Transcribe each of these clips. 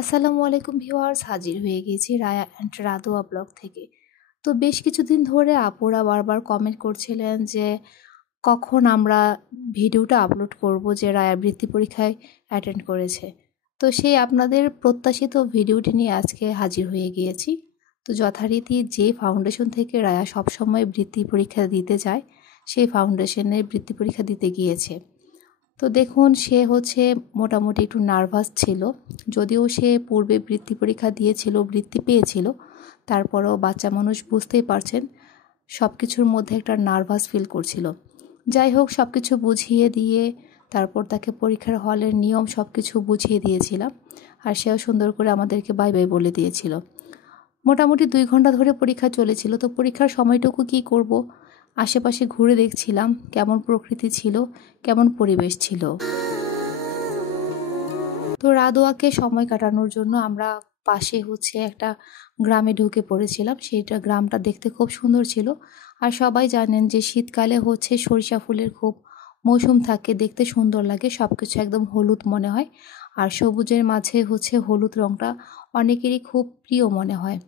আসসালামু আলাইকুম ভিউয়ার্স, হাজির হয়ে গেছি রায়া অ্যান্ড রাদোয়া ব্লগ থেকে। তো বেশ কিছুদিন ধরে আপুরা বারবার কমেন্ট করছিলেন যে কখন আমরা ভিডিওটা আপলোড করব যে রায়া বৃত্তি পরীক্ষায় অ্যাটেন্ড করেছে। তো সেই আপনাদের প্রত্যাশিত ভিডিওটি নিয়ে আজকে হাজির হয়ে গিয়েছি। তো যথারীতি যে ফাউন্ডেশন থেকে রায়া সবসময় বৃত্তি পরীক্ষা দিতে যায়, সেই ফাউন্ডেশনে বৃত্তি পরীক্ষা দিতে গিয়েছে। তো দেখুন, সে মোটামুটি একটু নার্ভাস ছিল। যদিও সে পূর্বে বৃত্তি পরীক্ষা দিয়েছিল, বৃত্তি পেয়েছিল, তারপরেও বাচ্চা মানুষ বুঝতেই পারছেন সব কিছুর মধ্যে একটা নার্ভাস ফিল করছিল। যাই হোক, সব কিছু বুঝিয়ে দিয়ে তারপর তাকে পরীক্ষার হলের নিয়ম সব কিছু বুঝিয়ে দিয়েছিলাম, আর সেও সুন্দর করে আমাদেরকে বাই বাই বলে দিয়েছিল। মোটামুটি 2 ঘন্টা ধরে পরীক্ষা চলেছিল। তো পরীক্ষার সময়টুকু কি করব, আশেপাশে ঘুরে দেখছিলাম কেমন প্রকৃতি ছিল, কেমন পরিবেশ ছিল। তো রাদোয়াকে সময় কাটানোর জন্য আমরা পাশে একটা গ্রামে ঢুকে পড়েছিলাম। সেইটা গ্রামটা দেখতে খুব সুন্দর ছিল। আর সবাই জানেন যে শীতকালে সরিষা ফুলের খুব মৌসুম থাকে, দেখতে সুন্দর লাগে, সব কিছু একদম হলুদ মনে হয়। আর সবুজের মাঝে হলুদ রঙটা অনেকেরই খুব প্রিয় মনে হয়।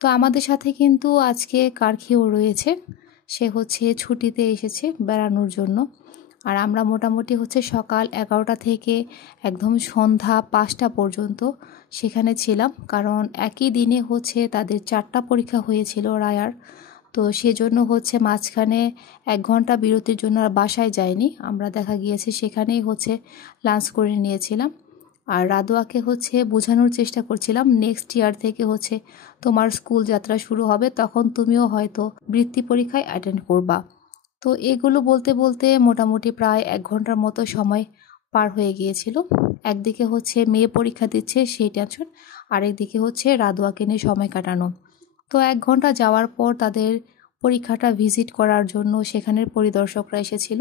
তো আমাদের সাথে কিন্তু আজকে কারখিও রয়েছে, সে ছুটিতে এসেছে বেড়ানোর জন্য। আর আমরা মোটামুটি সকাল 11টা থেকে একদম সন্ধ্যা 5টা পর্যন্ত সেখানে ছিলাম, কারণ একই দিনে তাদের 4টা পরীক্ষা হয়েছিল রায়ার। তো সেজন্য মাঝখানে 1 ঘন্টা বিরতির জন্য আর বাসায় যায়নি, আমরা দেখা গিয়েছে সেখানেই লাঞ্চ করে নিয়েছিলাম। আর রাদোয়াকে বোঝানোর চেষ্টা করছিলাম নেক্সট ইয়ার থেকে তোমার স্কুল যাত্রা শুরু হবে, তখন তুমিও হয়তো বৃত্তি পরীক্ষায় অ্যাটেন্ড করবা। তো এগুলো বলতে বলতে মোটামুটি প্রায় 1 ঘন্টার মতো সময় পার হয়ে গিয়েছিল। একদিকে মেয়ে পরীক্ষা দিচ্ছে সেই টেনশন, আরেকদিকে রাদোয়াকে নিয়ে সময় কাটানো। তো 1 ঘন্টা যাওয়ার পর তাদের পরীক্ষাটা ভিজিট করার জন্য সেখানের পরিদর্শকরা এসেছিল।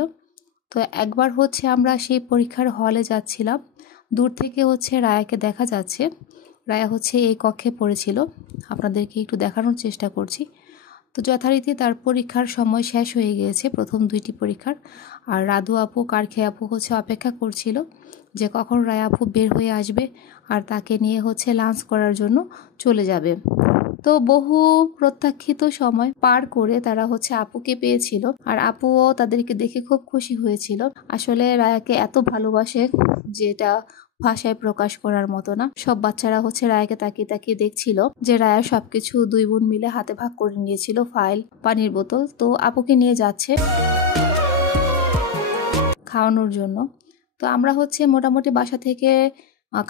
তো একবার আমরা সেই পরীক্ষার হলে যাচ্ছিলাম, দূর থেকে রায়াকে দেখা যাচ্ছে। রায়া এই কক্ষে পড়েছিল, আপনাদেরকে একটু দেখানোর চেষ্টা করছি। তো যথারীতি তার পরীক্ষার সময় শেষ হয়ে গিয়েছে, প্রথম 2টি পরীক্ষার। আর রাদু আপু, কারখে আপু অপেক্ষা করছিল যে কখন রায়া আপু বের হয়ে আসবে আর তাকে নিয়ে লাঞ্চ করার জন্য চলে যাবে। তো বহু প্রত্যাখ্যিত সময় পার করে তারা আপুকে পেয়েছিল, আর আপুও তাদেরকে দেখে খুব খুশি হয়েছিল। আসলে রায়াকে এত ভালোবাসে যেটা ভাষায় প্রকাশ করার মতো না। সব বাচ্চারা রায়াকে তাকিয়ে তাকিয়ে দেখছিল যে রায়া সবকিছু 2 বোন মিলে হাতে ভাগ করে নিয়েছিল, ফাইল, পানির বোতল। তো আপুকে নিয়ে যাচ্ছে খাওয়ানোর জন্য। তো আমরা মোটামুটি বাসা থেকে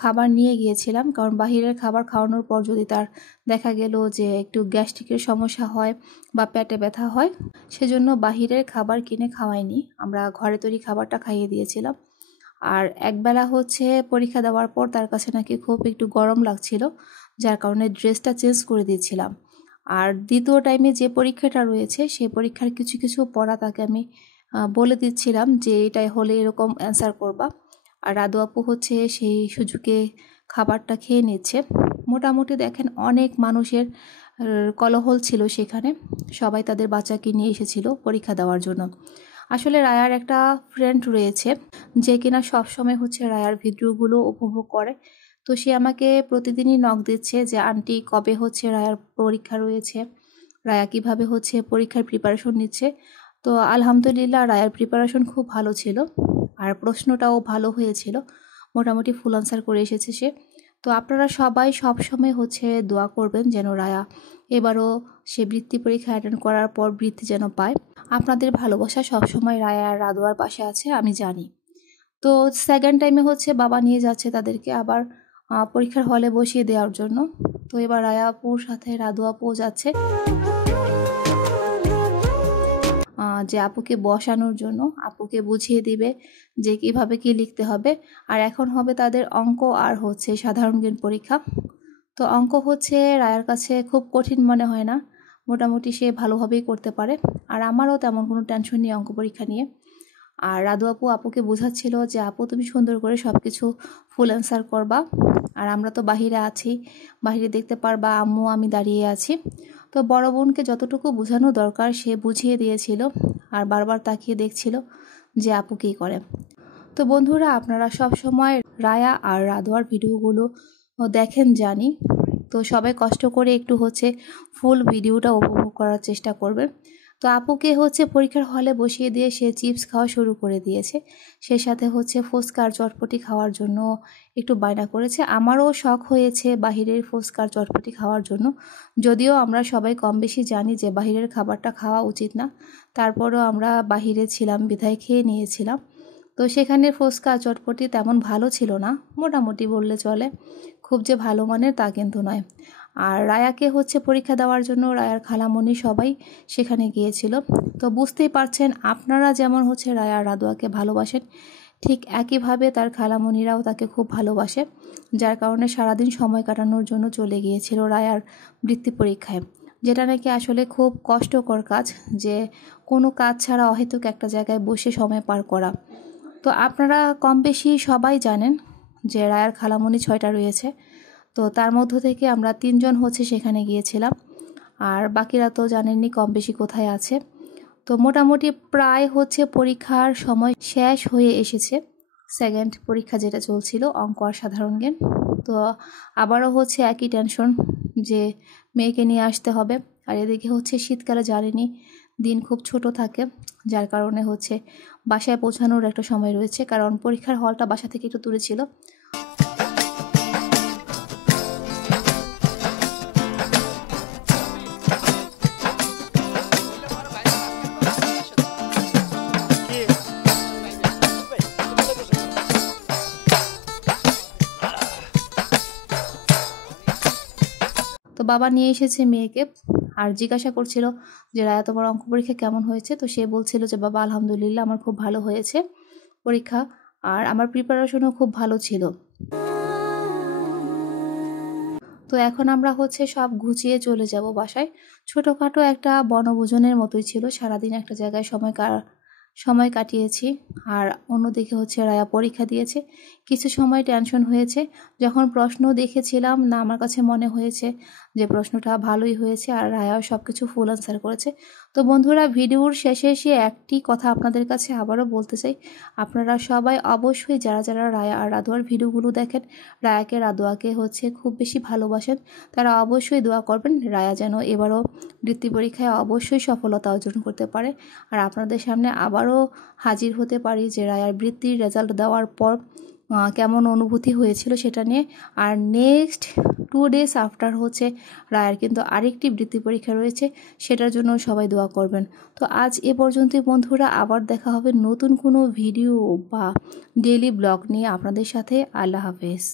খাবার নিয়ে গিয়েছিলাম, কারণ বাহিরের খাবার খাওয়ানোর পর যদি তার দেখা গেল যে একটু গ্যাস্ট্রিকের সমস্যা হয় বা পেটে ব্যথা হয়, সেজন্য বাহিরের খাবার কিনে খাওয়াইনি, আমরা ঘরে তৈরি খাবারটা খাইয়ে দিয়েছিলাম। আর একবেলা পরীক্ষা দেওয়ার পর তার কাছে নাকি খুব একটু গরম লাগছিল, যার কারণে ড্রেসটা চেঞ্জ করে দিয়েছিলাম। আর দ্বিতীয় টাইমে যে পরীক্ষাটা রয়েছে সেই পরীক্ষার কিছু কিছু পড়া তাকে আমি বলে দিচ্ছিলাম যে এটাই হলে এরকম অ্যান্সার করবা। আর রাদু আপু সেই সুযোগে খাবারটা খেয়ে নিচ্ছে। মোটামুটি দেখেন অনেক মানুষের কোলাহল ছিল সেখানে, সবাই তাদের বাচ্চাকে নিয়ে এসেছিল পরীক্ষা দেওয়ার জন্য। আসলে রায়ার একটা ফ্রেন্ড রয়েছে যে কিনা সবসময় রায়ার ভিডিওগুলো উপভোগ করে। তো সে আমাকে প্রতিদিনই নক দিচ্ছে যে আন্টি কবে রায়ার পরীক্ষা রয়েছে, রায়া কিভাবে পরীক্ষার প্রিপারেশন নিচ্ছে। তো আলহামদুলিল্লাহ রায়ার প্রিপারেশন খুব ভালো ছিল, আর প্রশ্নটাও ভালো হয়েছিল, মোটামুটি ফুল আনসার করে এসেছে সে। তো আপনারা সবাই সবসময় দোয়া করবেন যেন রায়া এবারও সে বৃত্তি পরীক্ষা অ্যাটেন্ড করার পর বৃত্তি যেন পায়। আপনাদের ভালোবাসা সবসময় রায়া আর রাদোয়ার পাশে আছে, আমি জানি। তো সেকেন্ড টাইমে বাবা নিয়ে যাচ্ছে তাদেরকে আবার পরীক্ষার হলে বসিয়ে দেওয়ার জন্য। তো এবার রায়া আপুর সাথে রাদু আপুও যাচ্ছে যে আপুকে বসানোর জন্য, আপুকে বুঝিয়ে দিবে যে কিভাবে কি লিখতে হবে। আর এখন হবে তাদের অঙ্ক আর সাধারণ জ্ঞান পরীক্ষা। তো অঙ্ক রায়ার কাছে খুব কঠিন মনে হয় না, মোটামুটি সে ভালোভাবেই করতে পারে। আর আমারও তেমন কোনো টেনশন নেই অঙ্ক পরীক্ষা নিয়ে। আর রাদু আপু আপুকে বোঝাচ্ছিল যে আপু তুমি সুন্দর করে সব কিছু ফুল অ্যান্সার করবা, আর আমরা তো বাহিরে আছি, বাহিরে দেখতে পারবা আম্মু আমি দাঁড়িয়ে আছি। তো বড় বোনকে যতটুকু বোঝানো দরকার সে বুঝিয়ে দিয়েছিল, আর বারবার তাকিয়ে দেখছিল যে আপু কী করে। তো বন্ধুরা, আপনারা সব সময় রায়া আর রাদোয়ার ভিডিওগুলো দেখেন জানি। তো সবাই কষ্ট করে একটু হচ্ছে ফুল ভিডিওটা উপভোগ করার চেষ্টা করবেন। তো আপুকে হচ্ছে পরীক্ষার হলে বসিয়ে দিয়ে সে চিপস খাওয়া শুরু করে দিয়েছে। সে সাথে হচ্ছে ফুচকার চটপটি খাওয়ার জন্য একটু বায়না করেছে। আমারও শখ হয়েছে বাহিরের ফুচকার চটপটি খাওয়ার জন্য, যদিও আমরা সবাই কম বেশি জানি যে বাহিরের খাবারটা খাওয়া উচিত না, তারপরও আমরা বাহিরে ছিলাম বিধায় খেয়ে নিয়েছিলাম। তো সেখানে ফুচকা চটপটি তেমন ভালো ছিল না, মোটামুটি বললে চলে, খুব যে ভালো মানের তা কিন্তু নয়। আর রায়াকে হচ্ছে পরীক্ষা দেওয়ার জন্য রায়ার খালামণি সবাই সেখানে গিয়েছিল। তো বুঝতেই পারছেন, আপনারা যেমন হচ্ছে রায়া আর রাদুয়াকে ভালোবাসেন, ঠিক একইভাবে তার খালামণিরাও তাকে খুব ভালোবাসে, যার কারণে সারাদিন সময় কাটানোর জন্য চলে গিয়েছিল রায়ার বৃত্তি পরীক্ষায়, যেটা নাকি আসলে খুব কষ্টকর কাজ, যে কোনো কাজ ছাড়া অহেতুক একটা জায়গায় বসে সময় পার করা। তো আপনারা কম বেশি সবাই জানেন যে রায়ার খালামণি 6টা রয়েছে। তো তার মধ্য থেকে আমরা 3জন হচ্ছে সেখানে গিয়েছিলাম, আর বাকিরা তো জানেননি কম বেশি কোথায় আছে। তো মোটামুটি প্রায় হচ্ছে পরীক্ষার সময় শেষ হয়ে এসেছে, সেকেন্ড পরীক্ষা যেটা চলছিল, অঙ্ক আর সাধারণ জ্ঞান। তো আবারও হচ্ছে একই টেনশন যে মেয়েকে নিয়ে আসতে হবে। আর এদিকে হচ্ছে শীতকালে জানেনি দিন খুব ছোট থাকে, যার কারণে হচ্ছে বাসায় পৌঁছানোর একটা সময় রয়েছে, কারণ পরীক্ষার হলটা বাসা থেকে একটু দূরে ছিল। তো বাবা নিয়ে এসেছে মেয়েকে, আর জিজ্ঞাসা করছিল যে রায়া তোমার অঙ্ক পরীক্ষা কেমন হয়েছে। তো সে বলছিল যে বাবা আলহামদুলিল্লাহ আমার খুব ভালো হয়েছে পরীক্ষা, আর আমার প্রিপারেশনও খুব ভালো ছিল। তো এখন আমরা হচ্ছে সব গুছিয়ে চলে যাব বাসায়। ছোটোখাটো একটা বনভোজনের মতোই ছিল, সারাদিন একটা জায়গায় সময় কাটিয়েছি। আর অন্যদিকে হচ্ছে রায়া পরীক্ষা দিয়েছে, কিছু সময় টেনশন হয়েছে। যখন প্রশ্ন দেখেছিলাম না, আমার কাছে মনে হয়েছে যে প্রশ্নটা ভালোই হয়েছে, আর রায়াও সব কিছু ফুল আনসার করেছে। তো বন্ধুরা, ভিডিওর শেষে এসে একটি কথা আপনাদের কাছে আবারও বলতে চাই, আপনারা সবাই অবশ্যই যারা যারা রায়া আর রাদুয়ার ভিডিওগুলো দেখেন, রায়াকে রাদুয়াকে হচ্ছে খুব বেশি ভালোবাসেন, তারা অবশ্যই দোয়া করবেন রায়া যেন এবারও বৃত্তি পরীক্ষায় অবশ্যই সফলতা অর্জন করতে পারে। আর আপনাদের সামনে আবারও হাজির হতে পারি যে রায়ার বৃত্তির রেজাল্ট দেওয়ার পর কেমন অনুভূতি হয়েছিল সেটা নিয়ে। আর নেক্সট 2 days আফটার হচ্ছে রায়ার কিন্তু আরেকটি বৃত্তি পরীক্ষা রয়েছে, সেটার জন্য সবাই দোয়া করবেন। তো আজ এ পর্যন্তই বন্ধুরা, আবার দেখা হবে নতুন কোনো ভিডিও বা ডেইলি ব্লগ নিয়ে আপনাদের সাথে। আল্লাহ হাফেজ।